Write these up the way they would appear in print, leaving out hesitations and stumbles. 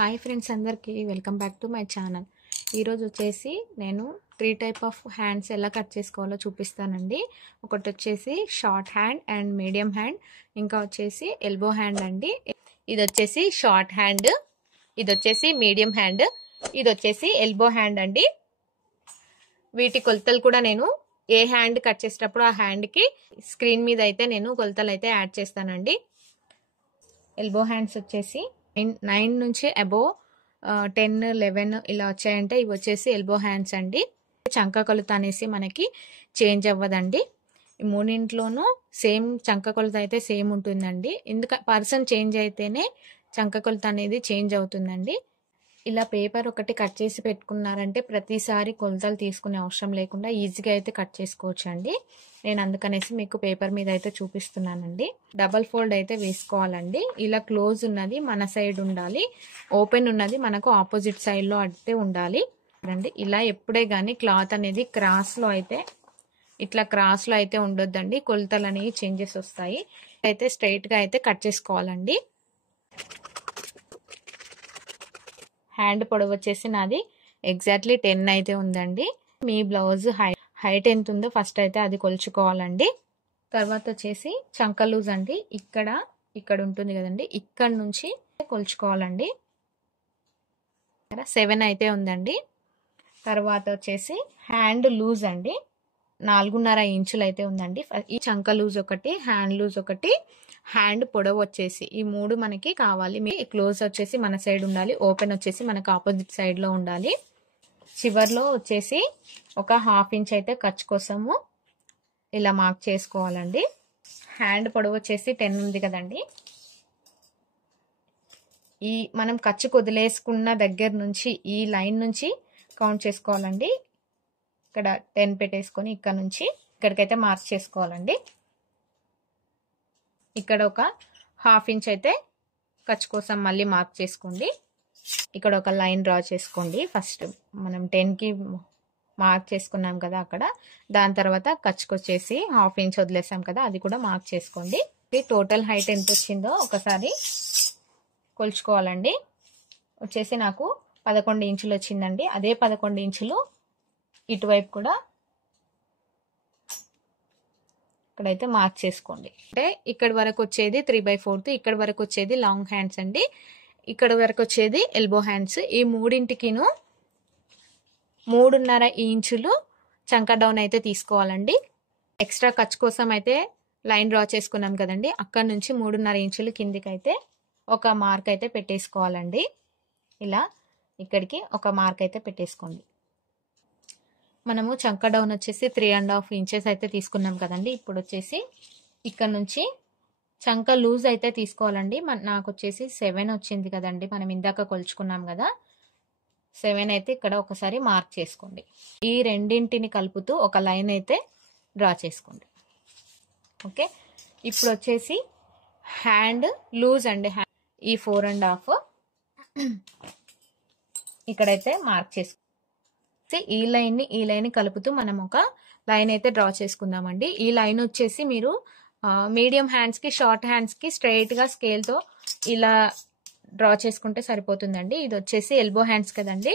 Hi friends, అందరికీ welcome back to my channel. ఈరోజు వచ్చేసి నేను 3 టైప్ ఆఫ్ హ్యాండ్స్ ఎలా కట్ చేసుకోవాలో చూపిస్తానండి. ఒకటి వచ్చేసి short hand and medium hand, ఇంకా వచ్చేసి ఎల్బో హ్యాండ్ అండి. ఇది వచ్చేసి షార్ట్ హ్యాండ్, ఇది వచ్చేసి మీడియం హ్యాండ్, ఇది వచ్చేసి ఎల్బో హ్యాండ్ అండి. వీటి కొలతలు కూడా నేను ఏ హ్యాండ్ కట్ చేసేటప్పుడు ఆ హ్యాండ్కి స్క్రీన్ మీద అయితే నేను కొలతలు అయితే యాడ్ చేస్తానండి. ఎల్బో హ్యాండ్స్ వచ్చేసి 9 నుంచి అబోవ్ 10, 11 ఇలా వచ్చాయంటే ఇవి వచ్చేసి ఎల్బో హ్యాండ్స్ అండి. చంక కొలత అనేసి మనకి చేంజ్ అవ్వదండి. ఈ మూడింట్లోనూ సేమ్ చంక కొలత అయితే సేమ్ ఉంటుందండి. పర్సన్ చేంజ్ అయితేనే చంక కొలత అనేది చేంజ్ అవుతుందండి. ఇలా పేపర్ ఒకటి కట్ చేసి పెట్టుకున్నారంటే ప్రతిసారి కొలతలు తీసుకునే అవసరం లేకుండా ఈజీగా అయితే కట్ చేసుకోవచ్చు అండి. నేను అందుకనేసి మీకు పేపర్ మీద అయితే చూపిస్తున్నానండి. డబల్ ఫోల్డ్ అయితే వేసుకోవాలండి. ఇలా క్లోజ్ ఉన్నది మన సైడ్ ఉండాలి, ఓపెన్ ఉన్నది మనకు ఆపోజిట్ సైడ్లో అయితే ఉండాలి అండి. ఇలా ఎప్పుడే కానీ క్లాత్ అనేది క్రాస్లో అయితే ఉండొద్దండి. కొలతలు అనేవి చేంజెస్ వస్తాయి. అయితే స్ట్రైట్గా అయితే కట్ చేసుకోవాలండి. హ్యాండ్ పొడవు వచ్చేసి నాది ఎగ్జాక్ట్లీ 10 అయితే ఉందండి. మీ బ్లౌజ్ హైట్ ఎంత ఉందో ఫస్ట్ అయితే అది కొలుచుకోవాలండి. తర్వాత వచ్చేసి చంక లూజ్ అండి. ఇక్కడ ఉంటుంది కదండి, ఇక్కడ నుంచి కొలుచుకోవాలండి. 7 అయితే ఉందండి. తర్వాత వచ్చేసి హ్యాండ్ లూజ్ అండి, 4.5 ఇంచులు అయితే ఉందండి. ఈ చంక లూజ్ ఒకటి, హ్యాండ్ లూజ్ ఒకటి, హ్యాండ్ పొడవు వచ్చేసి ఈ 3 మనకి కావాలి. మీ క్లోజ్ వచ్చేసి మన సైడ్ ఉండాలి, ఓపెన్ వచ్చేసి మనకు ఆపోజిట్ సైడ్లో ఉండాలి. చివర్లో వచ్చేసి ఒక 1/2 ఇంచ్ అయితే ఖర్చు కోసము ఇలా మార్క్ చేసుకోవాలండి. హ్యాండ్ పొడవు వచ్చేసి 10 ఉంది కదండి. ఈ మనం ఖర్చు వదిలేసుకున్న దగ్గర నుంచి ఈ లైన్ నుంచి కౌంట్ చేసుకోవాలండి. ఇక్కడ 10 పెట్టేసుకొని ఇక్కడ నుంచి ఇక్కడికైతే మార్క్ చేసుకోవాలండి. ఇక్కడ ఒక 1/2 ఇంచ్ అయితే ఖర్చు కోసం మళ్ళీ మార్క్ చేసుకోండి. ఇక్కడ ఒక లైన్ డ్రా చేసుకోండి. ఫస్ట్ మనం 10కి మార్క్ చేసుకున్నాం కదా అక్కడ, దాని తర్వాత ఖర్చుకు వచ్చేసి 1/2 ఇంచ్ వదిలేసాం కదా, అది కూడా మార్క్ చేసుకోండి. టోటల్ హైట్ ఎంత వచ్చిందో ఒకసారి కొలుచుకోవాలండి. వచ్చేసి నాకు 11 ఇంచులు వచ్చిందండి. అదే 11 ఇంచులు ఇటువైపు కూడా ఇక్కడైతే మార్క్ చేసుకోండి. అంటే ఇక్కడ వరకు వచ్చేది 3/4, ఇక్కడ వరకు వచ్చేది లాంగ్ హ్యాండ్స్ అండి, ఇక్కడ వరకు వచ్చేది ఎల్బో హ్యాండ్స్. ఈ మూడింటికిను 3.5 ఇంచులు చంక డౌన్ అయితే తీసుకోవాలండి. ఎక్స్ట్రా ఖర్చు కోసం అయితే లైన్ డ్రా చేసుకున్నాం కదండి, అక్కడ నుంచి 3.5 ఇంచులు కిందికి అయితే ఒక మార్క్ అయితే పెట్టేసుకోవాలండి. ఇలా ఇక్కడికి ఒక మార్క్ అయితే పెట్టేసుకోండి. మనము చంక డౌన్ వచ్చేసి 3.5 ఇంచెస్ అయితే తీసుకున్నాం కదండి. ఇప్పుడు వచ్చేసి ఇక్కడ నుంచి చంక లూజ్ అయితే తీసుకోవాలండి. నాకు వచ్చేసి 7 వచ్చింది కదండి, మనం ఇందాక కొలుచుకున్నాం కదా. 7 అయితే ఇక్కడ ఒకసారి మార్క్ చేసుకోండి. ఈ రెండింటిని కలుపుతూ ఒక లైన్ అయితే డ్రా చేసుకోండి. ఓకే, ఇప్పుడు వచ్చేసి హ్యాండ్ లూజ్ అండి. ఈ 4.5 ఇక్కడైతే మార్క్ చేసుకోండి. ఈ లైన్ కలుపుతూ మనం ఒక లైన్ అయితే డ్రా చేసుకుందామండి. ఈ లైన్ వచ్చేసి మీరు మీడియం హ్యాండ్స్ కి, షార్ట్ హ్యాండ్స్ కి స్ట్రైట్ గా స్కేల్ తో ఇలా డ్రా చేసుకుంటే సరిపోతుందండి. ఇది వచ్చేసి ఎల్బో హ్యాండ్స్ కదండి.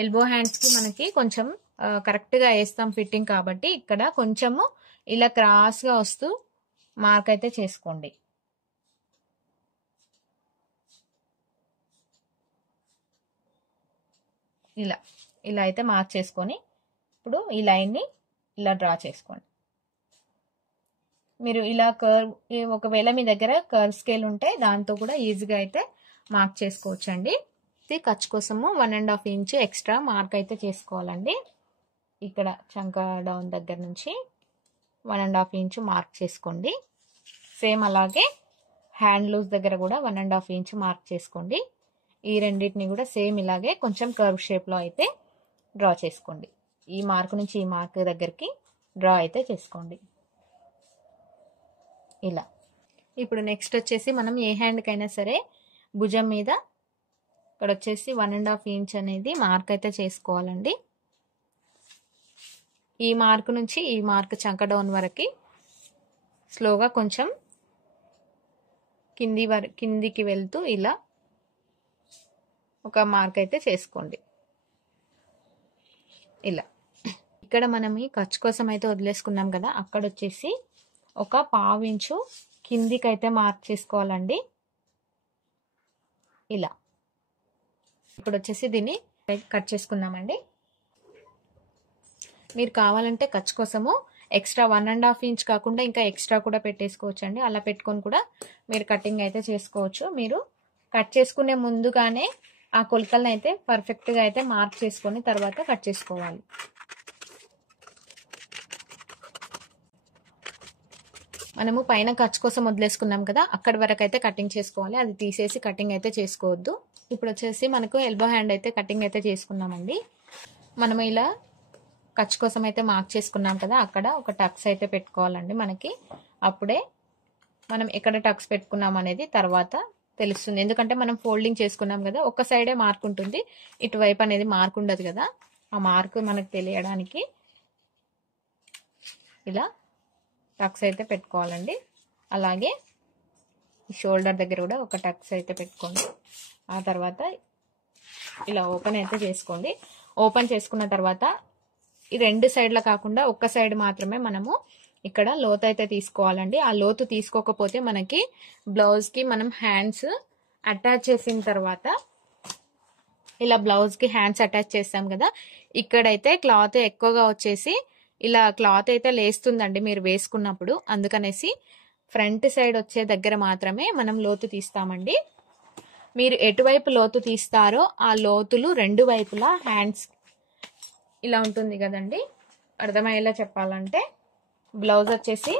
ఎల్బో హ్యాండ్స్ కి మనకి కొంచెం కరెక్ట్ గా వేస్తాం ఫిట్టింగ్, కాబట్టి ఇక్కడ కొంచెము ఇలా క్రాస్ గా వస్తూ మార్క్ అయితే చేసుకోండి. ఇలా అయితే మార్క్ చేసుకొని ఇప్పుడు ఈ లైన్ని ఇలా డ్రా చేసుకోండి. మీరు ఇలా కర్వ్, ఒకవేళ మీ దగ్గర కర్వ్ స్కేల్ ఉంటే దాంతో కూడా ఈజీగా అయితే మార్క్ చేసుకోవచ్చండి. ఇది ఖర్చు కోసము 1.5 ఇంచ్ ఎక్స్ట్రా మార్క్ అయితే చేసుకోవాలండి. ఇక్కడ చంక డౌన్ దగ్గర నుంచి 1.5 ఇంచ్ మార్క్ చేసుకోండి. సేమ్ అలాగే హ్యాండ్ లూజ్ దగ్గర కూడా 1.5 ఇంచ్ మార్క్ చేసుకోండి. ఈ రెండింటిని కూడా సేమ్ ఇలాగే కొంచెం కర్వ్ షేప్లో అయితే డ్రా చేసుకోండి. ఈ మార్క్ నుంచి ఈ మార్క్ దగ్గరికి డ్రా అయితే చేసుకోండి ఇలా. ఇప్పుడు నెక్స్ట్ వచ్చేసి మనం ఏ హ్యాండ్కైనా సరే భుజం మీద ఇక్కడ వచ్చేసి 1.5 ఇంచ్ అనేది మార్క్ అయితే చేసుకోవాలండి. ఈ మార్క్ నుంచి ఈ మార్క్ చంక డౌన్ వరకు స్లోగా కొంచెం కిందికి వెళ్తూ ఇలా ఒక మార్క్ అయితే చేసుకోండి ఇలా. ఇక్కడ మనం ఈ ఖర్చు కోసం అయితే వదిలేసుకున్నాం కదా, అక్కడ వచ్చేసి ఒక 1/2 ఇంచు కిందికి అయితే మార్క్ చేసుకోవాలండి ఇలా. ఇప్పుడు వచ్చేసి దీన్ని కట్ చేసుకుందామండి. మీరు కావాలంటే ఖర్చు కోసము ఎక్స్ట్రా 1.5 ఇంచ్ కాకుండా ఇంకా ఎక్స్ట్రా కూడా పెట్టేసుకోవచ్చు అండి. అలా పెట్టుకొని కూడా మీరు కటింగ్ అయితే చేసుకోవచ్చు. మీరు కట్ చేసుకునే ముందుగానే ఆ కొలతలను అయితే పర్ఫెక్ట్గా అయితే మార్క్ చేసుకొని తర్వాత కట్ చేసుకోవాలి. మనము పైన ఖర్చు కోసం వదిలేసుకున్నాం కదా, అక్కడి వరకు అయితే కటింగ్ చేసుకోవాలి. అది తీసేసి కటింగ్ అయితే చేసుకోవద్దు. ఇప్పుడు వచ్చేసి మనకు ఎల్బో హ్యాండ్ అయితే కటింగ్ అయితే చేసుకున్నామండి. మనము ఇలా ఖర్చు కోసం అయితే మార్క్ చేసుకున్నాం కదా, అక్కడ ఒక టక్స్ అయితే పెట్టుకోవాలండి మనకి. అప్పుడే మనం ఎక్కడ టక్స్ పెట్టుకున్నాం అనేది తర్వాత తెలుస్తుంది. ఎందుకంటే మనం ఫోల్డింగ్ చేసుకున్నాం కదా, ఒక సైడే మార్క్ ఉంటుంది, ఇటువైపు అనేది మార్క్ ఉండదు కదా. ఆ మార్క్ మనకు తెలియడానికి ఇలా టక్స్ అయితే పెట్టుకోవాలండి. అలాగే షోల్డర్ దగ్గర కూడా ఒక టక్స్ అయితే పెట్టుకోండి. ఆ తర్వాత ఇలా ఓపెన్ అయితే చేసుకోండి. ఓపెన్ చేసుకున్న తర్వాత ఈ 2 సైడ్ల కాకుండా ఒక్క సైడ్ మాత్రమే మనము ఇక్కడ లోతు అయితే తీసుకోవాలండి. ఆ లోతు తీసుకోకపోతే మనకి బ్లౌజ్కి మనం హ్యాండ్స్ అటాచ్ చేసిన తర్వాత ఇలా బ్లౌజ్కి హ్యాండ్స్ అటాచ్ చేస్తాం కదా, ఇక్కడైతే క్లాత్ ఎక్కువగా వచ్చేసి ఇలా క్లాత్ అయితే లేస్తుందండి మీరు వేసుకున్నప్పుడు. అందుకనేసి ఫ్రంట్ సైడ్ వచ్చే దగ్గర మాత్రమే మనం లోతు తీస్తామండి. మీరు ఎటువైపు లోతు తీస్తారో ఆ లోతులు 2 వైపులా హ్యాండ్స్ ఇలా ఉంటుంది కదండి. అర్థమయ్యేలా చెప్పాలంటే బ్లౌజ్ వచ్చేసి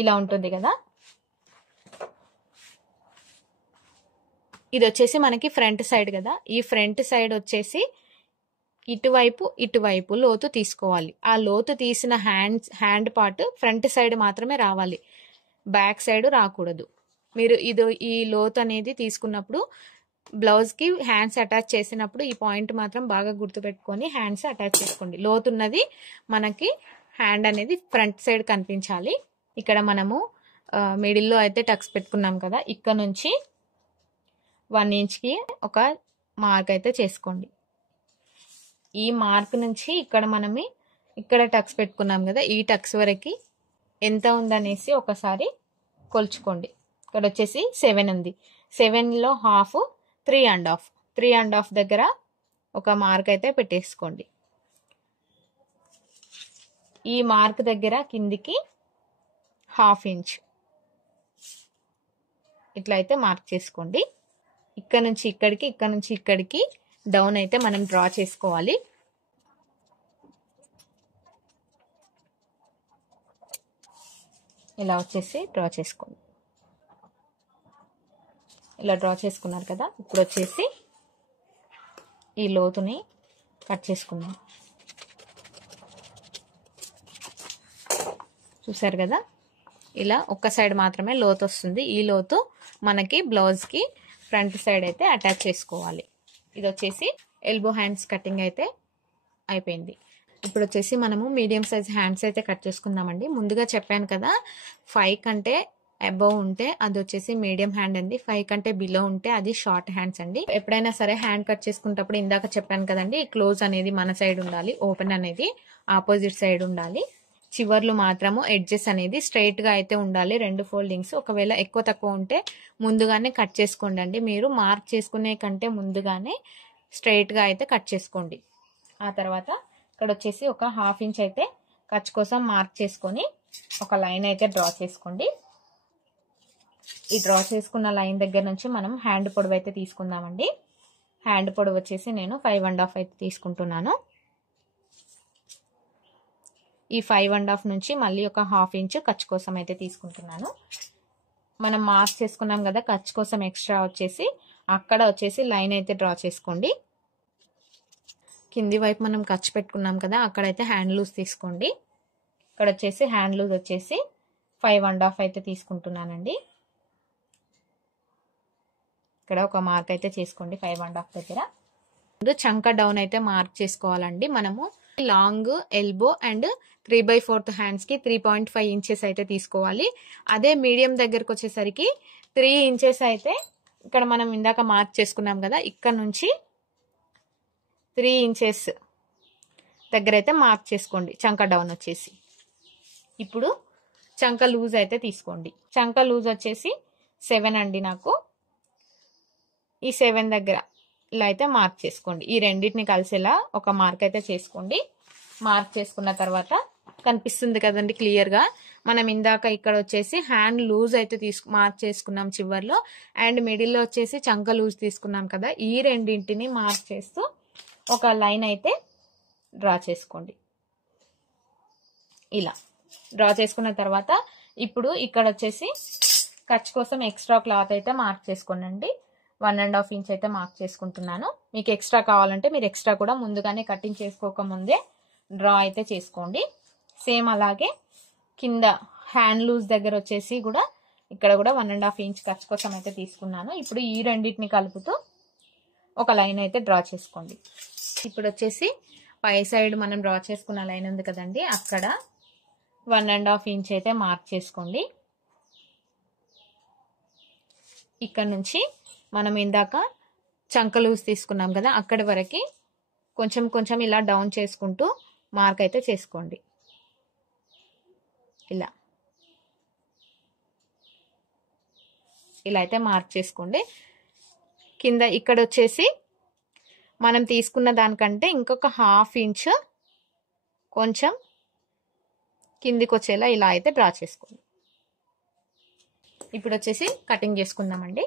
ఇలా ఉంటుంది కదా, ఇది వచ్చేసి మనకి ఫ్రంట్ సైడ్ కదా. ఈ ఫ్రంట్ సైడ్ వచ్చేసి ఇటువైపు లోతు తీసుకోవాలి. ఆ లోతు తీసిన హ్యాండ్ పార్ట్ ఫ్రంట్ సైడ్ మాత్రమే రావాలి, బ్యాక్ సైడ్ రాకూడదు. మీరు ఈ లోతు అనేది తీసుకున్నప్పుడు బ్లౌజ్కి హ్యాండ్స్ అటాచ్ చేసినప్పుడు ఈ పాయింట్ మాత్రం బాగా గుర్తుపెట్టుకొని హ్యాండ్స్ అటాచ్ చేసుకోండి. లోతున్నది మనకి హ్యాండ్ అనేది ఫ్రంట్ సైడ్ కనిపించాలి. ఇక్కడ మనము మిడిల్లో అయితే టక్స్ పెట్టుకున్నాం కదా, ఇక్కడ నుంచి 1 ఇంచ్కి ఒక మార్క్ అయితే చేసుకోండి. ఈ మార్క్ నుంచి ఇక్కడ టక్స్ పెట్టుకున్నాం కదా, ఈ టక్స్ వరకు ఎంత ఉందనేసి ఒకసారి కొలుచుకోండి. ఇక్కడ వచ్చేసి 7 ఉంది. 7లో హాఫ్ 3.5 దగ్గర ఒక మార్క్ అయితే పెట్టేసుకోండి. ఈ మార్క్ దగ్గర కిందికి 1/2 ఇంచ్ ఇట్లా అయితే మార్క్ చేసుకోండి. ఇక్కడ నుంచి ఇక్కడికి డౌన్ అయితే మనం డ్రా చేసుకోవాలి. ఇలా వచ్చేసి డ్రా చేసుకోండి. ఇలా డ్రా చేసుకున్నారు కదా, ఇప్పుడు వచ్చేసి ఈ లోతుని కట్ చేసుకుందాం. చూసారు కదా, ఇలా ఒక్క సైడ్ మాత్రమే లోతు వస్తుంది. ఈ లోతు మనకి బ్లౌజ్కి ఫ్రంట్ సైడ్ అయితే అటాచ్ చేసుకోవాలి. ఇది వచ్చేసి ఎల్బో హ్యాండ్స్ కటింగ్ అయితే అయిపోయింది. ఇప్పుడు వచ్చేసి మనము మీడియం సైజ్ హ్యాండ్స్ అయితే కట్ చేసుకుందామండి. ముందుగా చెప్పాను కదా, 5 కంటే అబవ్ ఉంటే అది వచ్చేసి మీడియం హ్యాండ్ అండి, 5 కంటే బిలో ఉంటే అది షార్ట్ హ్యాండ్స్ అండి. ఎప్పుడైనా సరే హ్యాండ్ కట్ చేసుకున్నప్పుడు ఇందాక చెప్పాను కదండి, క్లోజ్ అనేది మన సైడ్ ఉండాలి, ఓపెన్ అనేది ఆపోజిట్ సైడ్ ఉండాలి. చివర్లు మాత్రము ఎడ్జెస్ అనేది స్ట్రైట్ గా అయితే ఉండాలి, 2 ఫోల్డింగ్స్. ఒకవేళ ఎక్కువ తక్కువ ఉంటే ముందుగానే కట్ చేసుకోండి. మీరు మార్క్ చేసుకునే కంటే ముందుగానే స్ట్రైట్ గా అయితే కట్ చేసుకోండి. ఆ తర్వాత ఇక్కడ వచ్చేసి ఒక 1/2 ఇంచ్ అయితే ఖర్చు కోసం మార్క్ చేసుకొని ఒక లైన్ అయితే డ్రా చేసుకోండి. ఈ డ్రా చేసుకున్న లైన్ దగ్గర నుంచి మనం హ్యాండ్ పొడవు అయితే తీసుకుందామండి. హ్యాండ్ పొడవు వచ్చేసి నేను 5.5 అయితే తీసుకుంటున్నాను. ఈ 5.5 నుంచి మళ్ళీ ఒక 1/2 ఇంచ్ ఖర్చు కోసం అయితే తీసుకుంటున్నాను. మనం మార్క్ చేసుకున్నాం కదా ఖర్చు కోసం ఎక్స్ట్రా వచ్చేసి, అక్కడ వచ్చేసి లైన్ అయితే డ్రా చేసుకోండి. కింది వైపు మనం ఖర్చు పెట్టుకున్నాం కదా, అక్కడైతే హ్యాండ్ లూజ్ తీసుకోండి. ఇక్కడ వచ్చేసి హ్యాండ్ లూజ్ వచ్చేసి 5.5 అయితే తీసుకుంటున్నానండి. ఇక్కడ ఒక మార్క్ అయితే చేసుకోండి 5.5 దగ్గర. ముందు చంక డౌన్ అయితే మార్క్ చేసుకోవాలండి. మనము లాంగ్ ఎల్బో అండ్ 3/4 హ్యాండ్స్ కి 3.5 ఇంచెస్ అయితే తీసుకోవాలి. అదే మీడియం దగ్గరకు వచ్చేసరికి 3 ఇంచెస్ అయితే ఇక్కడ మనం ఇందాక మార్క్ చేసుకున్నాం కదా, ఇక్కడ నుంచి 3 ఇంచెస్ దగ్గర అయితే మార్క్ చేసుకోండి చంక డౌన్ వచ్చేసి. ఇప్పుడు చంక లూజ్ అయితే తీసుకోండి. చంక లూజ్ వచ్చేసి 7 అండి. నాకు ఈ 7 దగ్గర ఇలా అయితే మార్క్ చేసుకోండి. ఈ రెండింటిని కలిసేలా ఒక మార్క్ అయితే చేసుకోండి. మార్క్ చేసుకున్న తర్వాత కనిపిస్తుంది కదండి క్లియర్గా. మనం ఇందాక ఇక్కడ వచ్చేసి హ్యాండ్ లూజ్ అయితే మార్క్ చేసుకున్నాం చివర్లో, అండ్ మిడిల్లో వచ్చేసి చంక లూజ్ తీసుకున్నాం కదా. ఈ రెండింటిని మార్క్ చేస్తూ ఒక లైన్ అయితే డ్రా చేసుకోండి. ఇలా డ్రా చేసుకున్న తర్వాత ఇప్పుడు ఇక్కడ వచ్చేసి ఖర్చు కోసం ఎక్స్ట్రా క్లాత్ అయితే మార్క్ చేసుకోండి. 1.5 ఇంచ్ అయితే మార్క్ చేసుకుంటున్నాను. మీకు ఎక్స్ట్రా కావాలంటే మీరు ఎక్స్ట్రా కూడా ముందుగానే కటింగ్ చేసుకోక ముందే డ్రా అయితే చేసుకోండి. సేమ్ అలాగే కింద హ్యాండ్ లూజ్ దగ్గర వచ్చేసి కూడా ఇక్కడ కూడా 1.5 ఇంచ్ ఖర్చు కోసం అయితే తీసుకున్నాను. ఇప్పుడు ఈ రెండింటిని కలుపుతూ ఒక లైన్ అయితే డ్రా చేసుకోండి. ఇప్పుడు వచ్చేసి పై సైడ్ మనం డ్రా చేసుకున్న లైన్ ఉంది కదండి, అక్కడ 1.5 ఇంచ్ అయితే మార్క్ చేసుకోండి. ఇక్కడ నుంచి మనం ఇందాక చంక లూజ్ తీసుకున్నాం కదా, అక్కడి వరకు కొంచెం కొంచెం ఇలా డౌన్ చేసుకుంటూ మార్క్ అయితే చేసుకోండి. ఇలా అయితే మార్క్ చేసుకోండి. కింద ఇక్కడ వచ్చేసి మనం తీసుకున్న దానికంటే ఇంకొక 1/2 ఇంచ్ కొంచెం కిందికి వచ్చేలా ఇలా అయితే డ్రా చేసుకోండి. ఇప్పుడు వచ్చేసి కటింగ్ చేసుకుందామండి.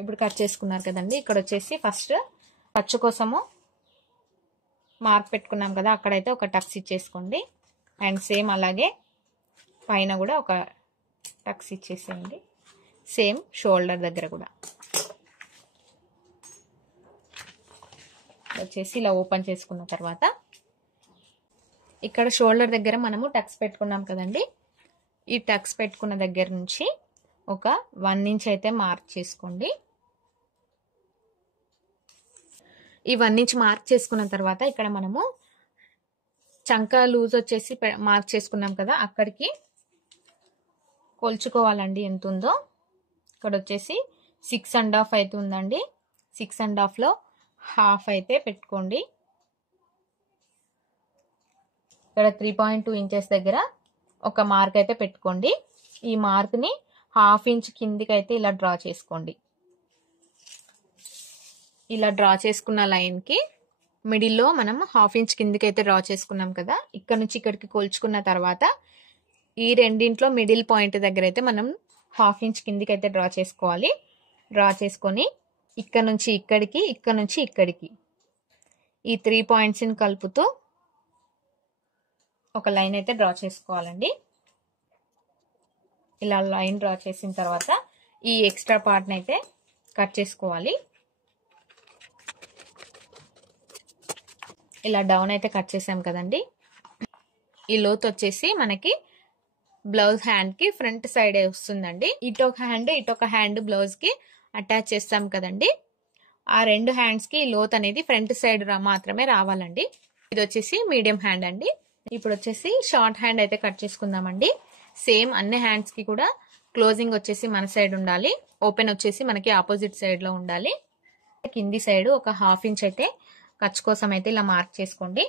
ఇప్పుడు కట్ చేసుకున్నారు కదండి. ఇక్కడ వచ్చేసి ఫస్ట్ ఖర్చు కోసము మార్క్ పెట్టుకున్నాం కదా, అక్కడైతే ఒక టక్స్ ఇచ్చేసుకోండి. అండ్ సేమ్ అలాగే పైన కూడా ఒక టక్స్ ఇచ్చేసేయండి. సేమ్ షోల్డర్ దగ్గర కూడా వచ్చేసి ఇలా ఓపెన్ చేసుకున్న తర్వాత ఇక్కడ షోల్డర్ దగ్గర మనము టక్స్ పెట్టుకున్నాం కదండి, ఈ టక్స్ పెట్టుకున్న దగ్గర నుంచి ఒక 1 ఇంచ్ అయితే మార్క్ చేసుకోండి. ఈ 1 ఇంచ్ మార్క్ చేసుకున్న తర్వాత ఇక్కడ మనము చంక లూజ్ వచ్చేసి మార్క్ చేసుకున్నాం కదా, అక్కడికి కొలుచుకోవాలండి ఎంత ఉందో. ఇక్కడ వచ్చేసి 6.5 అయితే ఉందండి. 6.5లో 1/2 అయితే పెట్టుకోండి. ఇక్కడ 3.2 ఇంచెస్ దగ్గర ఒక మార్క్ అయితే పెట్టుకోండి. ఈ మార్క్ని 1/2 ఇంచ్ కిందికి అయితే ఇలా డ్రా చేసుకోండి. ఇలా డ్రా చేసుకున్న లైన్కి మిడిల్లో మనం 1/2 ఇంచ్ కిందికి అయితే డ్రా చేసుకున్నాం కదా, ఇక్కడ నుంచి ఇక్కడికి కొలుచుకున్న తర్వాత ఈ రెండింట్లో మిడిల్ పాయింట్ దగ్గర అయితే మనం 1/2 ఇంచ్ కిందికి అయితే డ్రా చేసుకోవాలి. డ్రా చేసుకొని ఇక్కడ నుంచి ఇక్కడికి, ఇక్కడ నుంచి ఇక్కడికి ఈ 3 పాయింట్స్ని కలుపుతూ ఒక లైన్ అయితే డ్రా చేసుకోవాలండి. ఇలా లైన్ డ్రా చేసిన తర్వాత ఈ ఎక్స్ట్రా పార్ట్ని అయితే కట్ చేసుకోవాలి. ఇలా డౌన్ అయితే కట్ చేసాం కదండి. ఈ లోతు వచ్చేసి మనకి బ్లౌజ్ హ్యాండ్కి ఫ్రంట్ సైడ్ వస్తుందండి. ఇటొక హ్యాండ్ బ్లౌజ్కి అటాచ్ చేస్తాం కదండి, ఆ 2 హ్యాండ్స్కి ఈ లోత్ అనేది ఫ్రంట్ సైడ్ మాత్రమే రావాలండి. ఇది వచ్చేసి మీడియం హ్యాండ్ అండి. ఇప్పుడు వచ్చేసి షార్ట్ హ్యాండ్ అయితే కట్ చేసుకుందామండి. సేమ్ అన్ని హ్యాండ్స్కి కూడా క్లోజింగ్ వచ్చేసి మన సైడ్ ఉండాలి, ఓపెన్ వచ్చేసి మనకి ఆపోజిట్ సైడ్లో ఉండాలి. కింది సైడ్ ఒక 1/2 ఇంచ్ అయితే ఖర్చు కోసం అయితే ఇలా మార్క్ చేసుకోండి.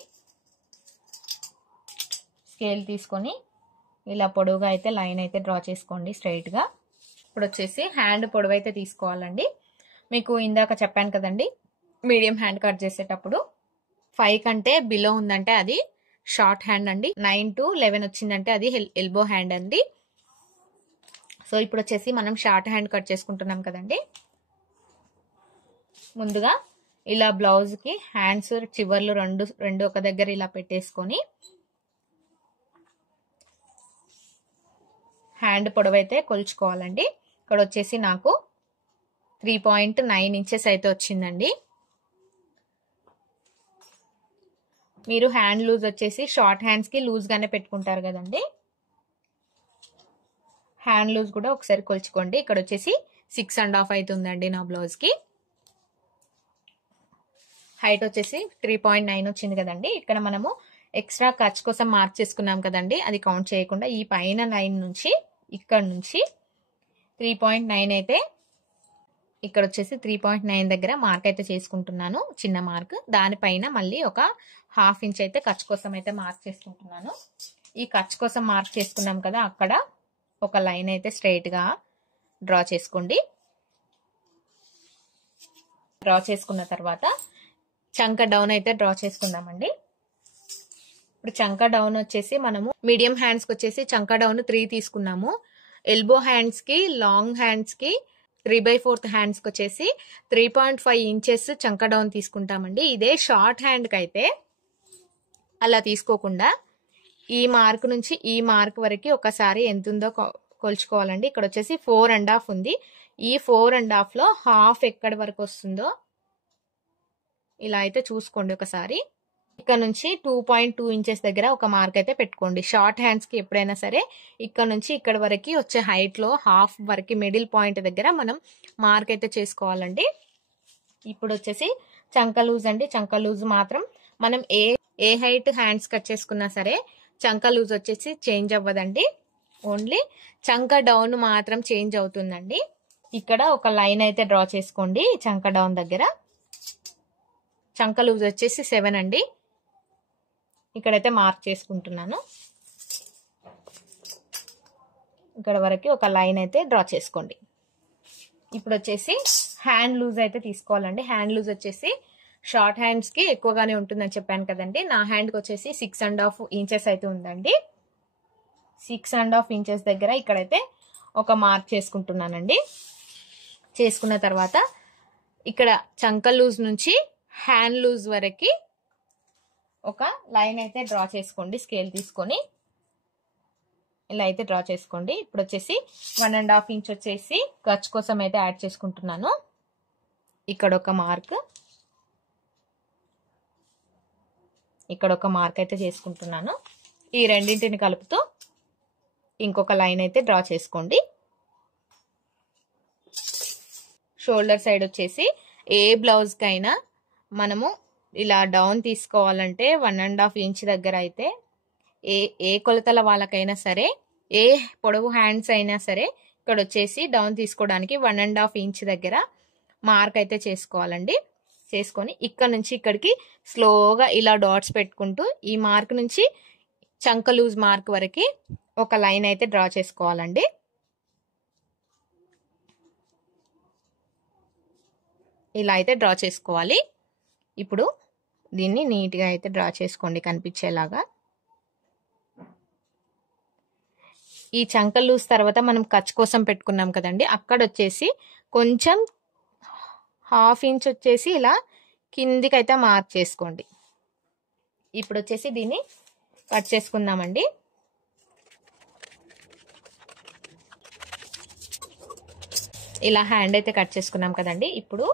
స్కేల్ తీసుకొని ఇలా పొడవుగా అయితే లైన్ అయితే డ్రా చేసుకోండి స్ట్రైట్గా. ఇప్పుడు వచ్చేసి హ్యాండ్ పొడవు అయితే తీసుకోవాలండి. మీకు ఇందాక చెప్పాను కదండి, మీడియం హ్యాండ్ కట్ చేసేటప్పుడు 5 కంటే బిలో ఉందంటే అది షార్ట్ హ్యాండ్ అండి, 9 to 11 వచ్చిందంటే అది ఎల్బో హ్యాండ్ అండి. సో ఇప్పుడు వచ్చేసి మనం షార్ట్ హ్యాండ్ కట్ చేసుకుంటున్నాం కదండి. ముందుగా ఇలా బ్లౌజ్కి హ్యాండ్స్ చివర్లు రెండు ఒక దగ్గర ఇలా పెట్టేసుకొని హ్యాండ్ పొడవైతే కొలుచుకోవాలండి. ఇక్కడ వచ్చేసి నాకు 3.9 ఇంచెస్ అయితే వచ్చిందండి. మీరు హ్యాండ్ లూజ్ వచ్చేసి షార్ట్ హ్యాండ్స్కి లూజ్గానే పెట్టుకుంటారు కదండి, హ్యాండ్ లూజ్ కూడా ఒకసారి కొలుచుకోండి. ఇక్కడ వచ్చేసి 6.5 అవుతుందండి నా బ్లౌజ్కి. హైట్ వచ్చేసి 3.9 వచ్చింది కదండి. ఇక్కడ మనము ఎక్స్ట్రా ఖర్చు కోసం మార్క్ చేసుకున్నాం కదండి, అది కౌంట్ చేయకుండా ఈ పైన లైన్ నుంచి ఇక్కడ నుంచి 3.9 అయితే ఇక్కడ వచ్చేసి 3.9 దగ్గర మార్క్ అయితే చేసుకుంటున్నాను, చిన్న మార్క్. దానిపైన మళ్ళీ ఒక 1/2 ఇంచ్ అయితే ఖర్చు కోసం అయితే మార్క్ చేసుకుంటున్నాను. ఈ ఖర్చు కోసం మార్క్ చేసుకున్నాం కదా, అక్కడ ఒక లైన్ అయితే స్ట్రైట్ గా డ్రా చేసుకోండి. డ్రా చేసుకున్న తర్వాత చంక డౌన్ అయితే డ్రా చేసుకుందామండి. ఇప్పుడు చంక డౌన్ వచ్చేసి మనము మీడియం హ్యాండ్స్ కి వచ్చేసి చంక డౌన్ 3 తీసుకున్నాము. ఎల్బో హ్యాండ్స్ కి, లాంగ్ హ్యాండ్స్ కి, 3/4 హ్యాండ్స్ కి వచ్చేసి 3.5 ఇంచెస్ చంక డౌన్ తీసుకుంటామండి. ఇదే షార్ట్ హ్యాండ్ కి అయితే అలా తీసుకోకుండా ఈ మార్క్ నుంచి ఈ మార్క్ వరకు ఒకసారి ఎంత ఉందో కొలుచుకోవాలండి. ఇక్కడ వచ్చేసి 4.5 ఉంది. ఈ 4.5 లో హాఫ్ ఎక్కడి వరకు వస్తుందో ఇలా అయితే చూసుకోండి ఒకసారి. ఇక్కడ నుంచి 2.2 ఇంచెస్ దగ్గర ఒక మార్క్ అయితే పెట్టుకోండి. షార్ట్ హ్యాండ్స్ కి ఎప్పుడైనా సరే ఇక్కడ నుంచి ఇక్కడ వరకు వచ్చే హైట్ లో హాఫ్ వరకు మిడిల్ పాయింట్ దగ్గర మనం మార్క్ అయితే చేసుకోవాలండి. ఇప్పుడు వచ్చేసి చంక లూజ్ అండి. చంక లూజ్ మాత్రం మనం ఏ హైట్ హ్యాండ్స్ కట్ చేసుకున్నా సరే చంక లూజ్ వచ్చేసి చేంజ్ అవ్వదండి. ఓన్లీ చంక డౌన్ మాత్రం చేంజ్ అవుతుందండి. ఇక్కడ ఒక లైన్ అయితే డ్రా చేసుకోండి. చంక డౌన్ దగ్గర చంక లూజ్ వచ్చేసి 7 అండి. ఇక్కడైతే మార్క్ చేసుకుంటున్నాను. ఇక్కడ వరకు ఒక లైన్ అయితే డ్రా చేసుకోండి. ఇప్పుడు వచ్చేసి హ్యాండ్ లూజ్ అయితే తీసుకోవాలండి. హ్యాండ్ లూజ్ వచ్చేసి షార్ట్ హ్యాండ్స్ కి ఎక్కువగానే ఉంటుందని చెప్పాను కదండి. నా హ్యాండ్ కి వచ్చేసి 6.5 ఇంచెస్ అయితే ఉందండి. 6.5 ఇంచెస్ దగ్గర ఇక్కడైతే ఒక మార్క్ చేసుకుంటున్నానండి. చేసుకున్న తర్వాత ఇక్కడ చంక లూజ్ నుంచి హ్యాండ్ లూజ్ వరకు ఒక లైన్ అయితే డ్రా చేసుకోండి. స్కేల్ తీసుకొని ఇలా అయితే డ్రా చేసుకోండి. ఇప్పుడు వచ్చేసి 1.5 ఇంచ్ వచ్చేసి ఖర్చు కోసం అయితే యాడ్ చేసుకుంటున్నాను. ఇక్కడ ఒక మార్క్, ఇక్కడ ఒక మార్క్ అయితే చేసుకుంటున్నాను. ఈ రెండింటిని కలుపుతూ ఇంకొక లైన్ అయితే డ్రా చేసుకోండి. షోల్డర్ సైడ్ వచ్చేసి ఏ బ్లౌజ్ కైనా మనము ఇలా డౌన్ తీసుకోవాలంటే 1.5 ఇంచ్ దగ్గర అయితే ఏ కొలతల వాళ్ళకైనా సరే, ఏ పొడవు హ్యాండ్స్ అయినా సరే ఇక్కడ వచ్చేసి డౌన్ తీసుకోవడానికి 1.5 ఇంచ్ దగ్గర మార్క్ అయితే చేసుకోవాలండి. చేసుకొని ఇక్కడ నుంచి ఇక్కడికి స్లోగా ఇలా డాట్స్ పెట్టుకుంటూ ఈ మార్క్ నుంచి చంక లూజ్ మార్క్ వరకు ఒక లైన్ అయితే డ్రా చేసుకోవాలండి. ఇలా అయితే డ్రా చేసుకోవాలి. ఇప్పుడు దీన్ని నీట్గా అయితే డ్రా చేసుకోండి కనిపించేలాగా. ఈ చంక లూజ్ తర్వాత మనం ఖర్చు కోసం పెట్టుకున్నాం కదండి, అక్కడ వచ్చేసి కొంచెం 1/2 ఇంచ్ వచ్చేసి ఇలా కిందికి అయితే మార్క్ చేసుకోండి. ఇప్పుడు వచ్చేసి దీన్ని కట్ చేసుకుందామండి. ఇలా హ్యాండ్ అయితే కట్ చేసుకున్నాం కదండి. ఇప్పుడు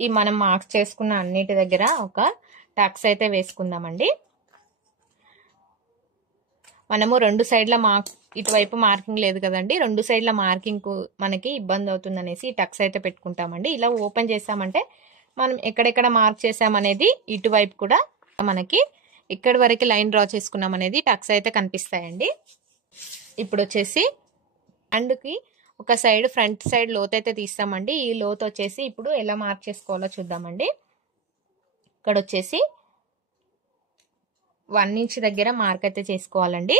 ఈ మనం మార్క్స్ చేసుకున్న అన్నిటి దగ్గర ఒక టక్స్ అయితే వేసుకుందామండి. మనము 2 సైడ్ల ఇటువైపు మార్కింగ్ లేదు కదండి, 2 సైడ్ల మార్కింగ్ మనకి ఇబ్బంది అవుతుంది అనేసి టక్స్ అయితే పెట్టుకుంటామండి. ఇలా ఓపెన్ చేసామంటే మనం ఎక్కడెక్కడ మార్క్ చేసామనేది ఇటువైపు కూడా మనకి ఎక్కడి వరకు లైన్ డ్రా చేసుకున్నాం అనేది టక్స్ అయితే కనిపిస్తాయండి. ఇప్పుడు వచ్చేసి హ్యాండ్కి ఒక సైడ్ ఫ్రంట్ సైడ్ లోత్ అయితే తీస్తామండి. ఈ లోత్ వచ్చేసి ఇప్పుడు ఎలా మార్క్ చేసుకోవాలో చూద్దామండి. ఇక్కడ వచ్చేసి 1 ఇంచ్ దగ్గర మార్క్ అయితే చేసుకోవాలండి.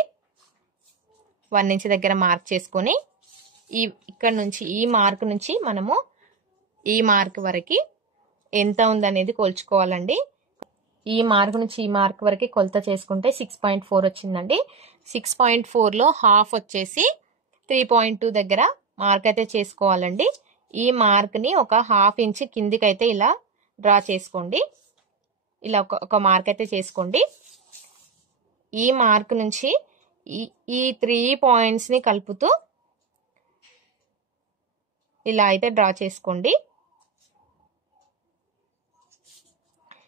1 ఇంచ్ దగ్గర మార్క్ చేసుకొని ఇక్కడ నుంచి ఈ మార్క్ నుంచి మనము ఈ మార్క్ వరకు ఎంత ఉందనేది కొలుచుకోవాలండి. ఈ మార్క్ నుంచి ఈ మార్క్ వరకు కొలత చేసుకుంటే 6.4 వచ్చిందండి. 6.4లో హాఫ్ వచ్చేసి 3.2 దగ్గర మార్క్ అయితే చేసుకోవాలండి. ఈ మార్క్ ని ఒక 1/2 ఇంచ్ కిందికి అయితే ఇలా డ్రా చేసుకోండి. ఇలా ఒక మార్క్ అయితే చేసుకోండి. ఈ మార్క్ నుంచి ఈ 3 పాయింట్స్ ని కలుపుతూ ఇలా అయితే డ్రా చేసుకోండి.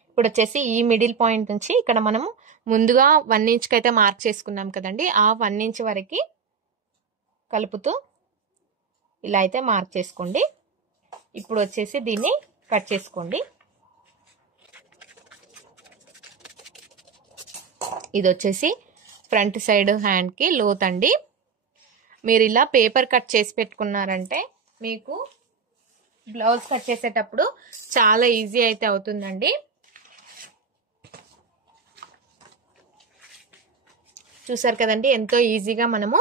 ఇప్పుడు వచ్చేసి ఈ మిడిల్ పాయింట్ నుంచి ఇక్కడ మనము ముందుగా 1 ఇంచ్ అయితే మార్క్ చేసుకున్నాం కదండి, ఆ 1 ఇంచ్ వరకు కలుపుతూ ఇలా అయితే మార్క్ చేసుకోండి. ఇప్పుడు వచ్చేసి దీన్ని కట్ చేసుకోండి. ఇది వచ్చేసి ఫ్రంట్ సైడ్ హ్యాండ్కి లోత్ అండి. మీరు ఇలా పేపర్ కట్ చేసి పెట్టుకున్నారంటే మీకు బ్లౌజ్ కట్ చేసేటప్పుడు చాలా ఈజీ అయితే అవుతుందండి. చూసారు కదండి, ఎంతో ఈజీగా మనము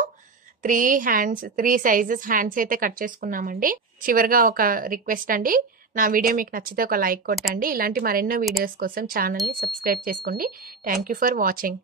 3 సైజెస్ హ్యాండ్స్ అయితే కట్ చేసుకున్నామండి. చివరిగా ఒక రిక్వెస్ట్ అండి, నా వీడియో మీకు నచ్చితే ఒక లైక్ కొట్టండి. ఇలాంటి మరెన్నో వీడియోస్ కోసం ఛానల్ని సబ్స్క్రైబ్ చేసుకోండి. Thank you for watching.